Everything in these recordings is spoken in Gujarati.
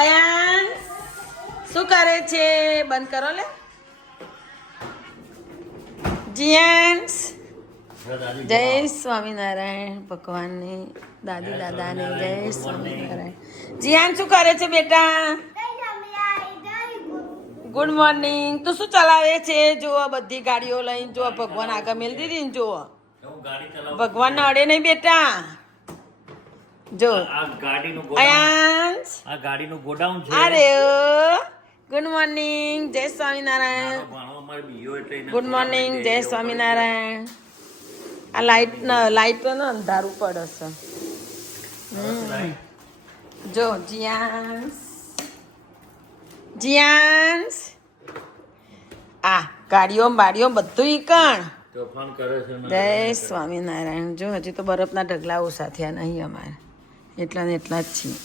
અયાન શું કરે છે? બંધ કરો લે. જીયાન્સ જય સ્વામિનારાયણ ભગવાનની દાદી દાદાને જય સ્વામિનારાયણ. જીયાન શું કરે છે બેટા? Good morning. તું શું ચલાવે છે? જુઓ બધી ગાડીઓ લઈને જુઓ, ભગવાન આગળ મેલ દીધી ને જુઓ. ભગવાન ને અડે નહીં બેટા. જો અયાન્સ આ ગાડીનું ગોડાઉન છે. અરે ગુડ મોર્નિંગ જય સ્વામિનારાયણ. ગુડ મોર્નિંગ જય સ્વામિનારાયણ. આ લાઈટ ને અંધારું પડે છે. જો જીયાન્સ આ ગાડીઓ બાડીઓ બધું ઈકણ તોફાન કરે છે. જય સ્વામિનારાયણ. જો હજી તો બરફના ઢગલા ઓછા થયા નહીં અમારે, એટલા ને એટલા જ છીએ.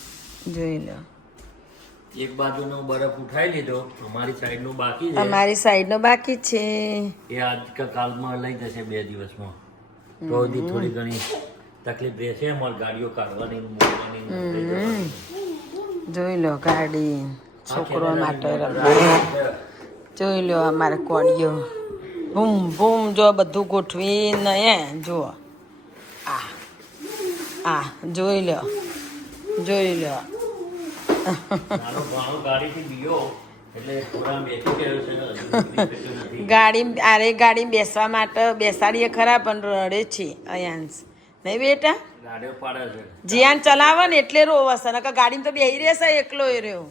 જોઈ લો, એક બાજુનો બરફ ઉઠાઈ લીધો, અમારી સાઈડનું બાકી છે. અમારી સાઈડનો બાકી છે. એ આજ કાલમાં લઈ જશે 2 દિવસમાં. તો હજી થોડી ઘણી તકલીફ રહેશે અમારી ગાડીઓ કાઢવાની મૂકવાની. જોઈ લો ગાડી છોકરો માટે રમવાની. જોઈ લો અમારે કોડીઓ બૂમ બૂમ જો બધું ગોઠવીને જુઓ. આ જોઈ લો જોઈ લો. નાનો ભાણો ગાડીથી બીયો એટલે થોડા બેસી ગયો છે. ગાડી બેસવા માટે બેસાડીએ ખરા, પણ રડે છે અયાંશ. નહીં બેટા? ગાડીઓ પાડે છે. જીયાન ચલાવે ને એટલે રોવશે, ને ગાડીમાં તો બેસી રહેશે એકલો એ રહ્યો.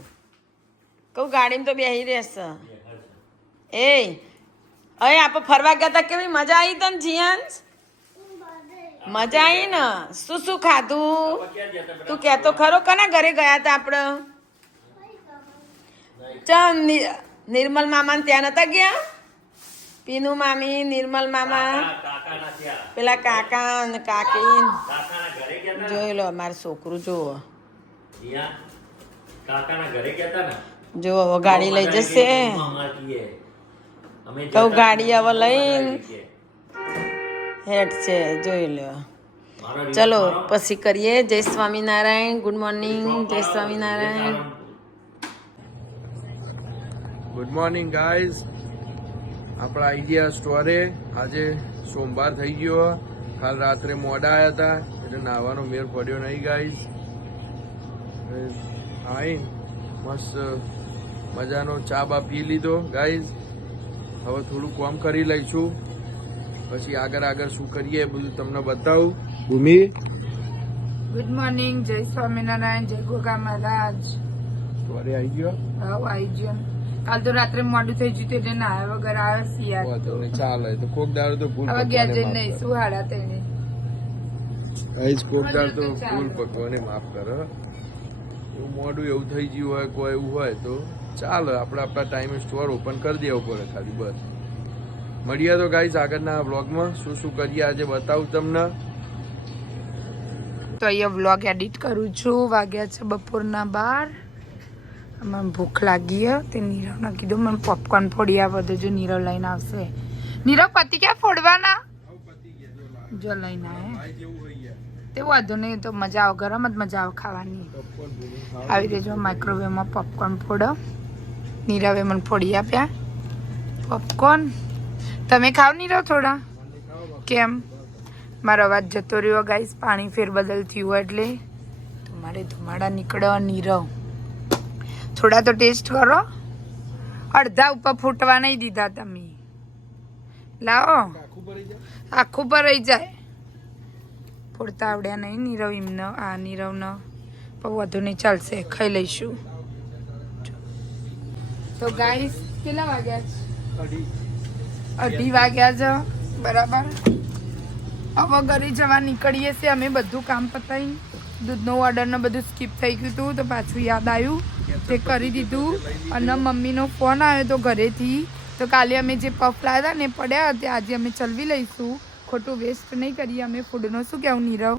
કહું ગાડીમાં તો બેસી રહેશે. એ હવે આપણે ફરવા ગયા હતા, કેવી મજા આવી તને જીયાન્સ? મજા આવી ને? શું શું ખાધું તું કહેતો ખરો? કના ઘરે ગયા હતા આપણે? ચમ નિર્મલ મામા ને ત્યાં નતા ગયા? પીનુ મામી, નિર્મલ મામા, પેલા કાકા ને કાકી. જોઈ લો અમારું છોકરું જુઓ. જુઓ ગાડી લઈ જશે. કહું ગાડી હવે લઈને હેડ છે. જોઈ લો. ચલો પછી કરીએ. જય સ્વામિનારાયણ. Good morning. જય સ્વામિનારાયણ. Good morning guys. આપણા આવી ગયા સ્ટોરે. આજે સોમવાર થઈ ગયો. કાલ રાત્રે મોડા આવ્યા હતા એટલે નાહવાનો મેળ પડ્યો નહીં ગાઈઝ. આવીને મસ્ત મજાનો ચા બા પી લીધો ગાઈઝ. હવે થોડું કામ કરી લઈશું, પછી આગળ શું કરીએ બધું તમને બતાવું. ભૂમિ ગુડ મોર્નિંગ. જય સ્વામિનારાયણ. જય ગોગા મહારાજ. સ્ટોરે આવી ગયો. હા આવી ગયો. કાલ તો રાત્રે મોડું થઈ ગયું એટલે ના વગર આવે સિયાર તો ચાલે. તો કોક દાડો તો ભૂલ હવે ગયા જઈને નહીં શું હાડા તેને કોક દાડો તો ભૂલ પકવાને માફ કરો. એવું મોડું એવું થઈ ગયું હોય કોઈ એવું હોય તો ચાલો, આપણે આપણા ટાઈમે સ્ટોર ઓપન કરી દેવો પડે ખાલી, બસ. મળીએ તો ગાઈઝ આગળના વ્લોગમાં. શું કરીએ આજે બતાવું તમને. તો અહીંયા વ્લોગ એડિટ કરું છું. વાગ્યા છે બપોરના 12. મને ભૂખ લાગી હે તે નીરવને કીધું મને પોપકોર્ન ફોડી આ બધું. જો નીરવ લઈને આવશે. નીરવ પતિ ક્યાં ફોડવાના? જો લઈને આવે તે વાંધો નહીં, તો મજા આવે, ગરમ જ મજા આવે ખાવાની. આવી રીતે જો માઇક્રોવેવમાં પોપકોર્ન ફોડો. નીરવે મને ફોડી આપ્યા પોપકોર્ન. તમે ખાવ નીરવ થોડા? કેમ? મારો અવાજ જતો રહ્યો ગાઈસ, પાણી ફેરબદલ થયું હોય એટલે. તો મારે ધુમાડા નીકળે. નીરવ થોડા તો ટેસ્ટ કરો. અડધા ઉપર ફૂટવા નહીં દીધા તમે. લાવો આખું પર રહી જાય. ફોડતા આવડ્યા નહીં નીરવ એમને. આ નીરવને પણ વધુ નહીં, ચાલશે, ખાઈ લઈશું. તો ગાઈસ કેટલા વાગ્યા છે? 2:30 વાગ્યા છે. બરાબર. હવે ઘરે જવા નીકળીએ છીએ અમે. બધું કામ પતાવી, દૂધનો ઓર્ડર ને બધું સ્કીપ થઈ ગયું હતું તો પાછું યાદ આવ્યું તે કરી દીધું. અને મમ્મીનો ફોન આવ્યો તો ઘરેથી, તો કાલે અમે જે પફ લાવ્યા હતા ને પડ્યા તે આજે અમે ચલવી લઈશું. ખોટું વેસ્ટ નહીં કરીએ અમે ફૂડનો. શું કેવું નીરવ?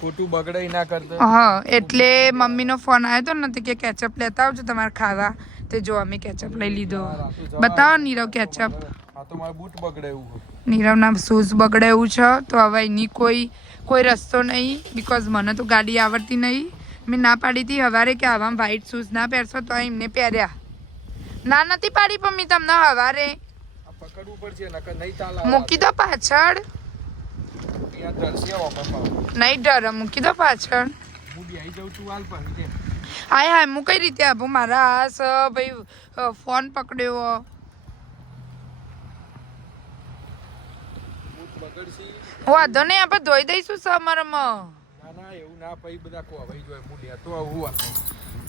ખોટું બગડે ના કરતા. હા, એટલે મમ્મીનો ફોન આવ્યો હતો ને કે કેચઅપ લેતા આવજો તમારે ખાવા. તે જો અમે કેચઅપ લઈ લીધો. બતાવો નીરવ કેચઅપ. આ તો મારા બૂટ બગડે એવું. નીરવના શૂઝ બગડે એવું છે. તો હવે એની કોઈ રસ્તો નહીં, બીકોઝ મને તો ગાડી આવડતી નહીં. મેં ના પાડી હતી હવારે કે આવામાં વ્હાઈટ શૂઝ ના પહેરશો તો એમને પહેર્યા. ના નથી પાડી પણ મેં તમને હવારે પકડવું પડશે નકર નહીં ચાલે. મૂકી દો પાછળ. ત્યાં તરસે ઓમાં નહીં ડર મૂકી દો પાછળ. હું બી આવી જાઉં છું હાલ પણ હાય હાય હું કઈ રીતે આપું મારા હાસ ભાઈ ફોન પકડ્યો. બગડશી. વાંધો નહીં આપણે ધોઈ દઈશું સમરમાં. ના ના એવું ના પછી બધા ખોવાઈ જાય હું લેતો આવું.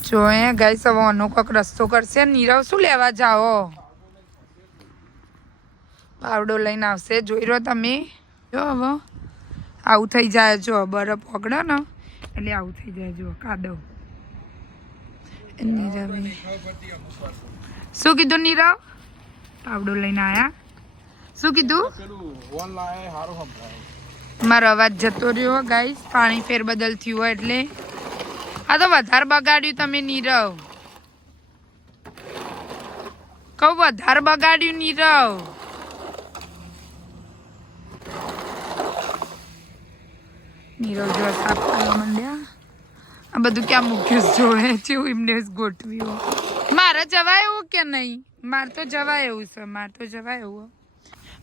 જો એ ગાઈસ હવે અનો કોક રસ્તો કરશે. નીરવ શું લેવા જાઓ? પાવડો લઈને આવશે. જોઈ રહ્યો તમે. જો હવે આવું થઈ જાય. જો બરફ ઓગળે ને એટલે આવું થઈ જાય. જો કાદવ. નીરવે શું કીધું? નીરવ પાવડો લઈને આયા. શું કીધું? મારો અવાજ જતો રહ્યો ગાઈસ. પાણી ફેરબદલ થયું હોય એટલે. આ તો વધારે બગાડ્યું તમે નીરવ. કહું વધારે બગાડ્યું નીરવ. નીરવ જો સાફ કરવા માંડ્યા. આ બધું ક્યાં મૂક્યું જોવે છે એમને ગોઠવ્યું. મારે જવાય એવું કે નહીં? મારે તો જવાય એવું છે. મારે તો જવાય એવું.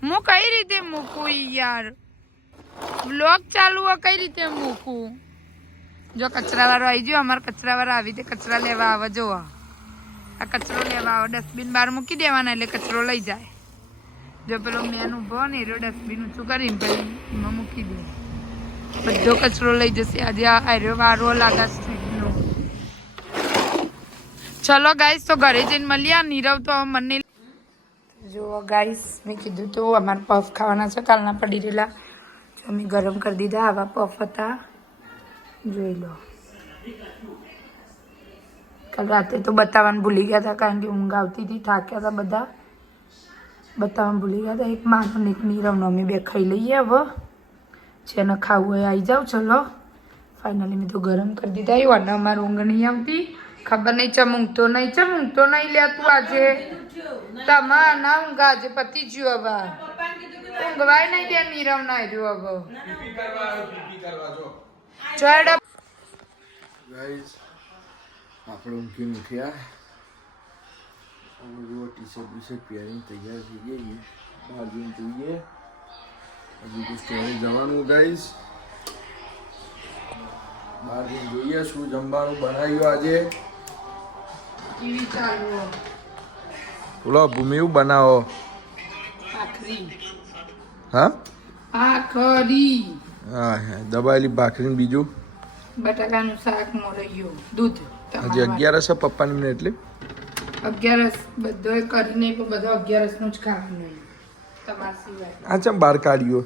હું કઈ રીતે મૂકું યાર? વ્લોગ ચાલુ હોય કઈ રીતે મૂકું? જો કચરાવાળો આવી ગયો. અમારે કચરાવાળો આવી રીતે કચરા લેવા આવે. જો આ કચરો લેવા આવે. ડસ્ટબિન બહાર મૂકી દેવાના એટલે કચરો લઈ જાય. જો પેલો મેન ઊભો ને એનો ડસ્ટબિન ઊંચું કરીને પછી એમાં મૂકી દે. બધો કચરો લઈ જશે. આજે આર્યો વારો લાગે સ્ટ્રીટનો. ચલો ગાઈસ તો ઘરે જઈને મળ્યા. નીરવ તો મને જો ગાઈસ મેં કીધું તો અમારે પફ ખાવાના છે કાલના પડી રહેલા. જો મેં ગરમ કરી દીધા. આવા પફ હતા. જોઈ લો. કાલ રાતે તો બતાવવાનું ભૂલી ગયા હતા કારણ કે ઊંઘ આવતી હતી. થાક્યા હતા બધા. બતાવવાનું ભૂલી ગયા હતા. એક માનો ને એક નીરવનો અમે બે ખાઈ લઈએ. હવે જેને ખાવું હોય આવી જાવ. ચલો ફાઇનલી મેં તો ગરમ કરી દીધા. એવું અને અમારે ઊંઘ નહીં આવતી. ખબર નહીં ચમૂંગતો નહીં લેતું આજે. તમારા ના ઊંઘ આજે પતી ગયું. હવે ઊંઘવાય નહીં ત્યાં નીરવ ના આવ્યું. હવે ચોડા ગાઈસ આપણે ઊંઘીને ઉઠ્યા. હવે ટી શર્ટ પહેરીને તૈયાર થઈ જઈએ. બહાર જઈને જોઈએ. હજી તો સ્ટોરે જવાનું ગાઈસ. બહાર જઈને જોઈએ શું જમવાનું બનાવ્યું આજે. ટીવી ચાલુ. બોલો ભૂમિ એવું બનાવો. હા ભાખરી. હા દબાયેલી ભાખરી. બીજું બટાકાનું શાક, મોરૈયું, દૂધ. હજી 11 છે પપ્પાની મને એટલે 11 બધો કરી નહીં પણ બધો 11 નું જ ખાવાનું તમારા સિવાય. આ ચમ બહાર કાઢ્યો?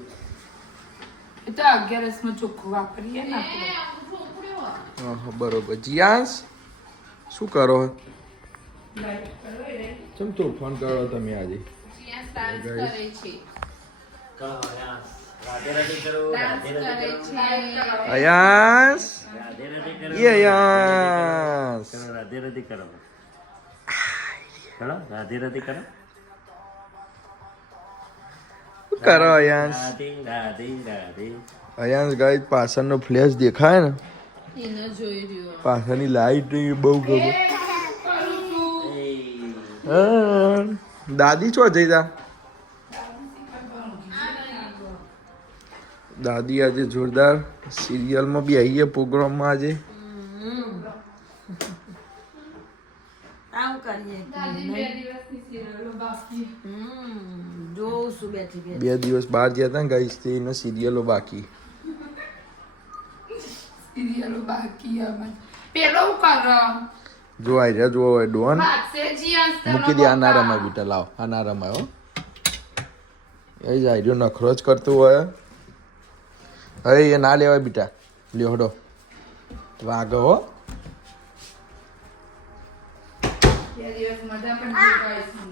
એ તો 11 માં ચોખ્ખું વાપરીએ ને આપણે. હા બરોબર. જીયાસ શું કરો? ચમ તોફાન કરો તમે આજે? અયાસ એ અયાસ રાધે રાધે કરો. ચલો રાધે રાધે કરો. શું કરો અયાસ? રાધે રાધે રાધે. અયાસ ગાઈસ પાછળનો ફ્લેશ દેખાય ને એને જોઈ રહ્યો. પાછળની લાઈટ બહુ ગમે. હા દાદી છો જઈતા? દાદી આજે જોરદાર સિરિયલમાં બી આવીએ પ્રોગ્રામમાં આજે. આવું કરીએ. જોઉં છું બેઠી બેઠી. 2 દિવસ બહાર ગયા હતા ને ગાઈસ તે એને સિરિયલો બાકી. સિરિયલો બાકી અમાર. પેલો કરો. જો આઈ રહ્યા જો ડોન બાદશેજી આસ્તા મૂકી દે. આ ના રમાય બેટા લાવ. આ ના રમાય હો. એ જ આઈ રહ્યો નખરો જ કરતું હોય. હવે એ ના લેવાય બેટા. લ્યો હડો વાગો હો. 2 દિવસ મજા પણ જોઈશું.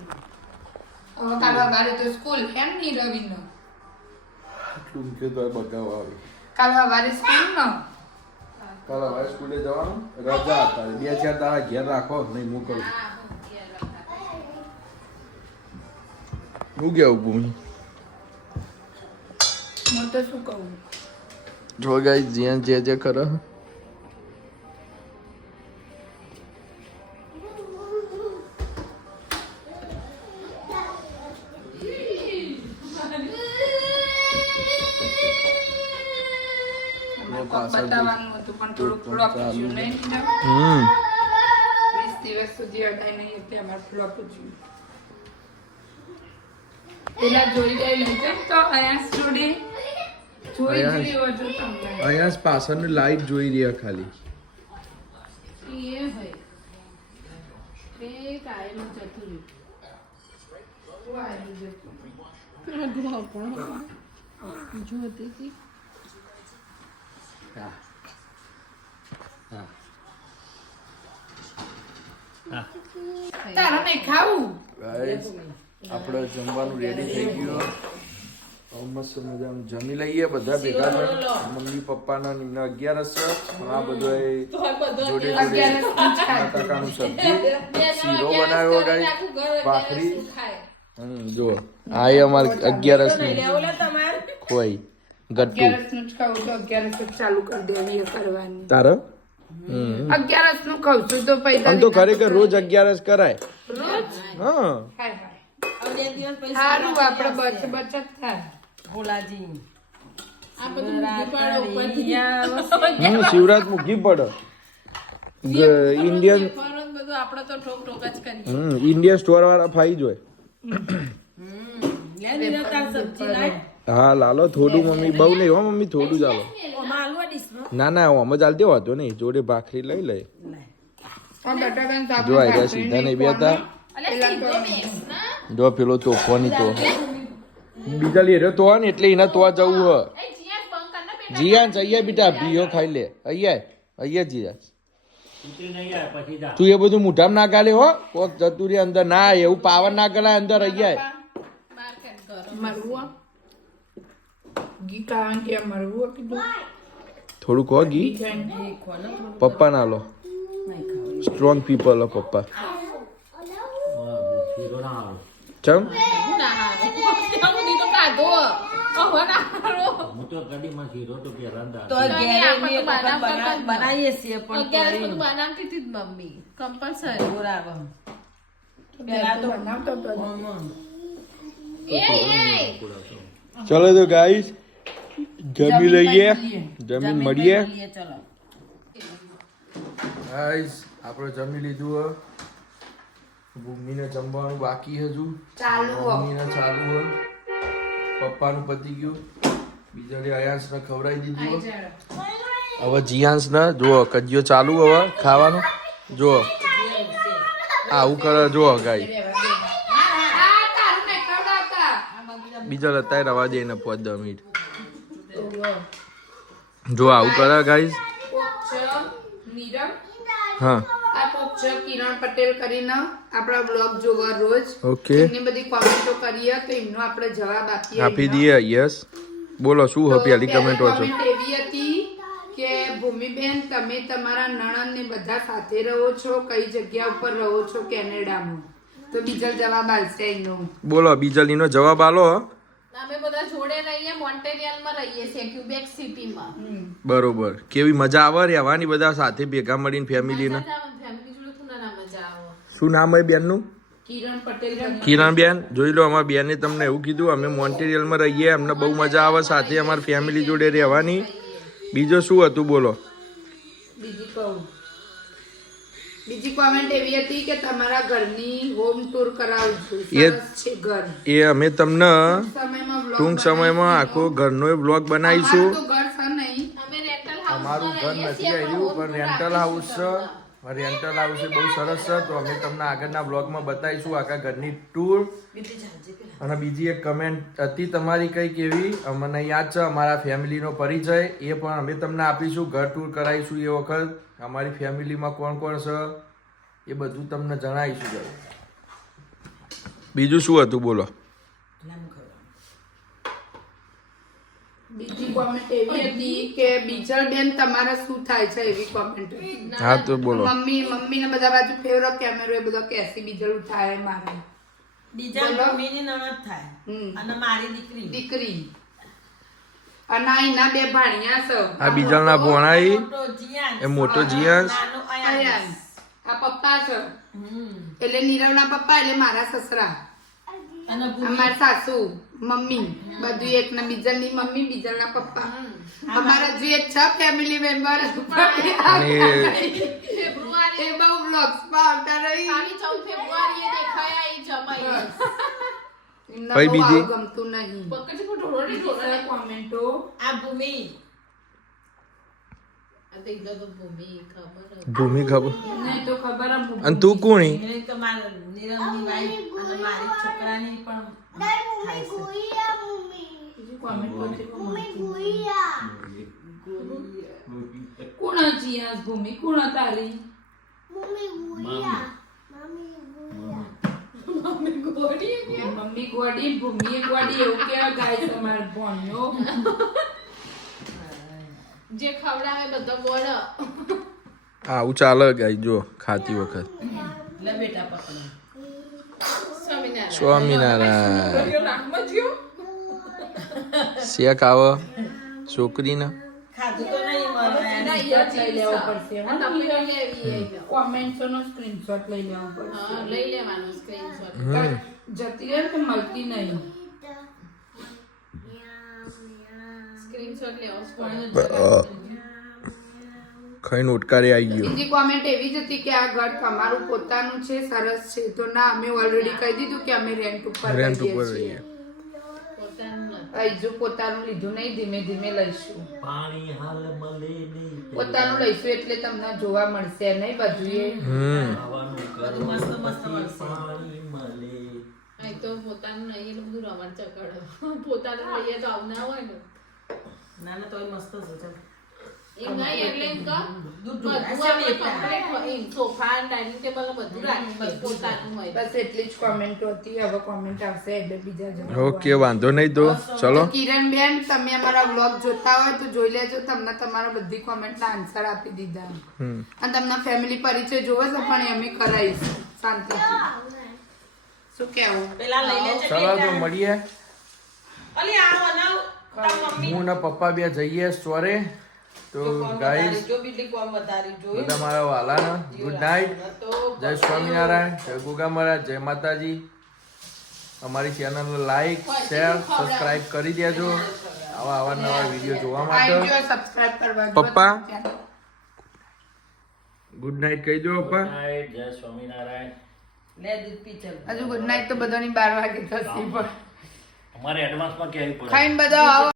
હવે કાલ સવારે તો સ્કૂલ એમ ની રવિનો. આટલું કે તો બગાવ આવે. કાલ સવારે સ્કૂલ નો. કાલ હવે સ્કૂલે જવાનું રજા હતા. 2-4 દાડા ઘેર રાખો નહીં મોકલું. હું ગયા ભૂમિ. હું તો શું કહું. જો ગાઈસ જે કરે પાછળ બતાવવાનું હતું પણ થોડુંક ફ્લોપ થયું નહીં નીરવ? 20 દિવસ સુધી અડાય નહીં એટલે અમારે ફ્લોપ થયું. પેલા જોઈ જાય નહીં તો અહીંયા જોડે જોઈ જ રહ્યો છો તમને. અહીંયા પાછળની લાઈટ જોઈ રહ્યા ખાલી. એ હોય એ કાયલું જતું રહ્યું. તારે નહીં ખાવું? ગાઈસ આપણે જમવાનું રેડી થઈ ગયું. મસ્ત મજાનું જમી લઈએ બધા ભેગા થઈને. મમ્મી પપ્પાના નિમ્ન 11 છે. આ બધો જોડે જોડે બટાકાનું સબ્જી, શીરો બનાવ્યો ગાઈસ, ભાખરી. જો આ એ અમારે 11 નું ખોઈ ગટ્ટુ. 11 નું જ ખાવું તો 11 જ ચાલુ કરી દેવી કરવાની. તારે 11 નું ખાવ છું તો પૈસા આમ તો ખરેખર રોજ 11 કરાય. રોજ હા સારું આપણે બચત થાય. ભોલાજી આ બધું દીપાળો ઉપરથી શિવરાજ મૂકી પડે. ઇન્ડિયન બધું આપણે તો ઠોક ઠોક જ કરીએ. ઇન્ડિયન સ્ટોર વાળા ફાઈ જોય. હા લાલો થોડું મમ્મી, બહુ નહીં હો મમ્મી, થોડું ચાલો. ના ના આમ જ ચાલતી હોતો નહીં, જોડે ભાખરી લઈ લે. જો આ સીધા નહીં બેતા. જો પેલો તોફાની તો બીજા લે તો ને એટલે એના તો જવું હ. જીયાન અહીંયા બેટા ભીઓ ખાઈ લે. અહીંયા જીયાન તું એ બધું મુઠામ ના કાલે હો. કોક જતું રે અંદર ના, એવું પાવર ના કરાય અંદર. અહીંયા મરવું ઘી ખાવાનું કે મરવું કીધું. થોડુંક હો ઘી. પપ્પા ના લો, સ્ટ્રોંગ પીપલ હો પપ્પા. શીરો ના આવે. ચમ હું તો કડીમાં શીરો તો પહેલા જ તો ઘેરે બી એક વખત બનાવીએ છીએ પણ બરાબર. પેલા તો બનાવતો તો ચલો તો ગાઈસ જમી લઈએ, જમીન મળીએ. ચલો ગાઈસ આપણે જમી લીધું. ભૂમિને જમવાનું બાકી હજુ, મમ્મીને ચાલુ હો, પપ્પાનું પતી ગયું, બીજાને અયાંશને ખવડાવી દીધું. હવે જીયાંશને જુઓ કજિયો ચાલુ હવે ખાવાનું. જુઓ આવું કરે, જુઓ ગાઈ. બીજા લતા રવા દે ને 5-10 મિનિટ. જો આવું કરે ગાઈસ. હા કિરણ પટેલ કરીને આપણા બ્લોગ જોવા રોજ. ઓકે એમની બધી કોમેન્ટો કરીએ તો એમનો આપણે જવાબ આપી દઈએ. યસ બોલો શું હતી પેલી કમેન્ટ વાંચો. કોમેન્ટ એવી હતી કે ભૂમિબેન તમે તમારા નણંદ ને બધા સાથે રહો છો, કઈ જગ્યા ઉપર રહો છો કેનેડામાં? તો બીજલ જવાબ આલશે એનો. બોલો બીજલીનો જવાબ આલો. અમે બધા જોડે રહીએ, મોન્ટેરિયલમાં રહીએ છીએ, ક્યુબેક સિટીમાં. બરોબર. કેવી મજા આવે રહેવાની બધા સાથે ભેગા મળીને ફેમિલીને? ફેમિલી જોડે તો ના મજા આવે. શું નામ હોય બેનનું? કિરણ પટેલ. કિરણ બેન જોઈ લો, અમારા બેને તમને એવું કીધું અમે મોન્ટેરિયલમાં રહીએ, અમને બહુ મજા આવે સાથે અમારી ફેમિલી જોડે રહેવાની. બીજું શું હતું બોલો? બીજી કોમેન્ટ એવી હતી કે તમારા ઘરની હોમ ટૂર કરાવું છું. સરસ છે ઘર. એ અમે તમને સમયમાં vlog ટૂંક સમયમાં આખો ઘરનો બ્લોગ બનાવીશું. તો ઘર છે નહીં, અમે રેન્ટલ હાઉસ અમારું ઘર નથી આવ્યું પણ રેન્ટલ હાઉસ છે. રેન્ટલ હાઉસ એ બહુ સરસ છે, તો અમે તમને આગળના બ્લોગમાં બતાવીશું આખા ઘરની ટૂર. અને બીજી એક કમેન્ટ હતી તમારી કંઈક એવી, અમને યાદ છે, અમારા ફેમિલીનો પરિચય એ પણ અમે તમને આપીશું. ઘર ટૂર કરાવીશું એ વખત. અમારી ફેમિલીમાં કોણ કોણ છે એ બધું તમને જણાવીશું. બીજું શું હતું બોલો? બીજી કોમેન્ટ એવી હતી કે બીજલ બેન તમારે શું થાય છે, એવી કોમેન્ટ હતી. હા તો બોલો. મમ્મીને બધા બાજુ ફેવરો કેમેરો એ બધો કેસી બીજલ થાય મારે બીજા મમ્મીની નણદ થાય અને મારી દીકરી. અને એના 2 ભાણિયા છે. આ બીજાના ભોણાઈ, મોટો જીયાન, એ મોટો જીયાસ, નાનો અયાન. અયાન. આ પપ્પા છે, એટલે નીરવના પપ્પા એટલે મારા સસરા, અને અમારા સાસુ મમ્મી બધું એક ના બીજાની મમ્મી બીજાના પપ્પા અમારા જે એક છ ફેમિલી મેમ્બર અને ફેબ્રુઆરી એ બહુ બ્લોગ્સ માં આવતા રહી ખાલી 14 ફેબ્રુઆરીએ દેખાયા ઈ જમાઈ એમને કઈ બહુ બીજી? આવું ગમતું નહીં પકડ પર ઢોળી ઢોળા કોમેન્ટો આ ભૂમિ આ તો ઇલા તો ભૂમિ ખબર ભૂમિ ખબર મને તો ખબર જ નથી. અને તું કોણી એને તો મારા નીરવની વાઈફ અને મારી છોકરાની પણ થાય છે. બીજી comment પછી કોણ હતી આ ભૂમિ કોણ તારી મમ્મી ગોડી ભૂમિ ગોડી એવું કેવા ગાય તમારે ભણ્યો જે ખવડાવે બધો બોલ આવું ચાલે ગાઈ જો ખાતી વખત લે બેટા પકડ. સ્વામિનારાયણ સ્વામિનારાયણ શેક આવે છોકરીને ખાધું તો નહીં મારે. લઈ લેવો પડશે આ તમને લેવી એ કોમેન્ટ્સ નો સ્ક્રીનશોટ લઈ લેવો પડશે હા લઈ લેવાનો સ્ક્રીનશોટ જતી રહે તો મળતી નહીં સ્ક્રીનશોટ લેવો ખાઈને ઉટકારી આવી ગયો બીજી કોમેન્ટ એવી જ હતી કે આ ઘર તમારું પોતાનું છે સરસ છે તો ના અમે ઓલરેડી કહી દીધું કે અમે રેન્ટ ઉપર રેન્ટ રહીએ ઉપર છીએ રહીએ હજુ પોતાનું લીધું નહીં ધીમે ધીમે લઈશું પાણી હાલ મળે નહીં પોતાનું લઈશું એટલે તમને જોવા મળશે નહીં બધું એ ખાવાનું બધું મસ્ત મસ્ત મળશે. પાણી મળે અહીં તો પોતાનું નહીં એટલે બધું રમણ ચકડ પોતાનું લઈએ તો આવું ના હોય ને ના ના તોય મસ્ત છે ચાલ. એમ નહીં એટલે એમ કહો, દૂધ બધું આ આપણે છે complete હોય. એમ સોફા ડાઇનિંગ ટેબલ બધું રાખી બધું પોતાનું હોય બસ એટલી જ કોમેન્ટો હતી હવે કોમેન્ટ આવશે એટલે બીજા જવાબ ઓકે વાંધો નહીં તો ચલો કિરણ બેન તમે અમારા વ્લોગ જોતા હોય તો જોઈ લેજો તમને તમારા બધી કોમેન્ટના આન્સર આપી દીધા અને તમને ફેમિલી પરિચય જોવે છે પણ એ અમે કરાવીશું શાંતિથી શું કેવું પેલા લઈ લેજે ચલો તો મળીએ અલી આ બનાવ તાર મમ્મી હું ને પપ્પા બે જઈએ સ્ટોરે તો ગાઈસ જો બીજી કોમ વધારી જોઈ બધા મારા વાલાના ગુડ નાઇટ તો જય સ્વામિનારાયણ જય ગોગા મહારાજ જય માતાજી અમારી ચેનલને લાઈક શેર સબસ્ક્રાઇબ કરી દેજો આવા નવા વિડીયો જોવા માટે સબસ્ક્રાઇબ કરવા પપ્પા ગુડ નાઇટ કહી દો પપ્પા નાઇટ જય સ્વામિનારાયણ લે દૂધ પી ચાલ હજુ ગુડ નાઇટ તો બધાની 12 વાગે થશે પણ અમારે એડવાન્સમાં કહેવું પડે ખાઈને બધા આવો